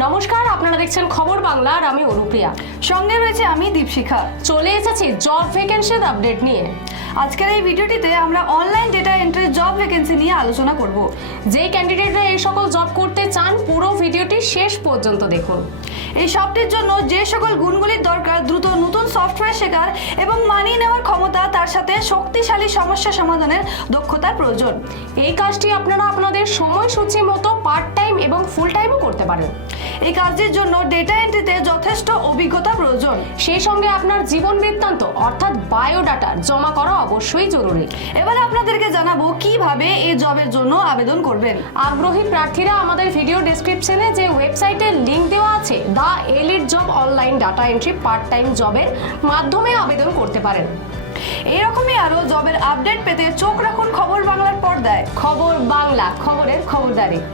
নমস্কার, আপনারা দেখছেন খবর বাংলা আর আমি অনুপ্রিয়া। সঙ্গে রয়েছে আমি দীপশিখা। চলে এসেছি জব ভ্যাকেন্সির আপডেট নিয়ে। আজকের এই ভিডিওটিতে আমরা online data entry job vacancy নিয়ে আলোচনা করব। যেই ক্যান্ডিডেটরা এই সকল জব করতে চান, পুরো ভিডিওটি শেষ পর্যন্ত দেখুন। এই সবটির জন্য যে সকল গুণগুলির দরকার, দ্রুত নতুন সফটওয়্যার শেখার এবং মানিয়ে নেওয়ার ক্ষমতা, তার সাথে শক্তিশালী সমস্যা সমাধানের দক্ষতার প্রয়োজন। এই কাজটি আপনারা আপনাদের সময়সূচি মতো পার্ট টাইম এবং ফুল টাইমও করতে পারেন। এই কাজের জন্য ডেটা এন্ট্রিতে যথেষ্ট অভিজ্ঞতা প্রয়োজন। সেই সঙ্গে আপনার জীবন বৃত্তান্ত, অর্থাৎ বায়োডাটা জমা করা অবশ্যই জরুরি। এবার আপনাদেরকে জানাব কীভাবে এই জবের জন্য আবেদন করবেন। আগ্রহী প্রার্থীরা আমাদের ভিডিও ডেসক্রিপশনে যে ওয়েবসাইটের লিংক দেওয়া আছে job online data entry part time জবের মাধ্যমে আবেদন করতে পারেন এরকমই আরও জবের আপডেট পেতে চোখ রাখুন খবর বাংলার পর্দায় খবর বাংলা খবরের খবরদারি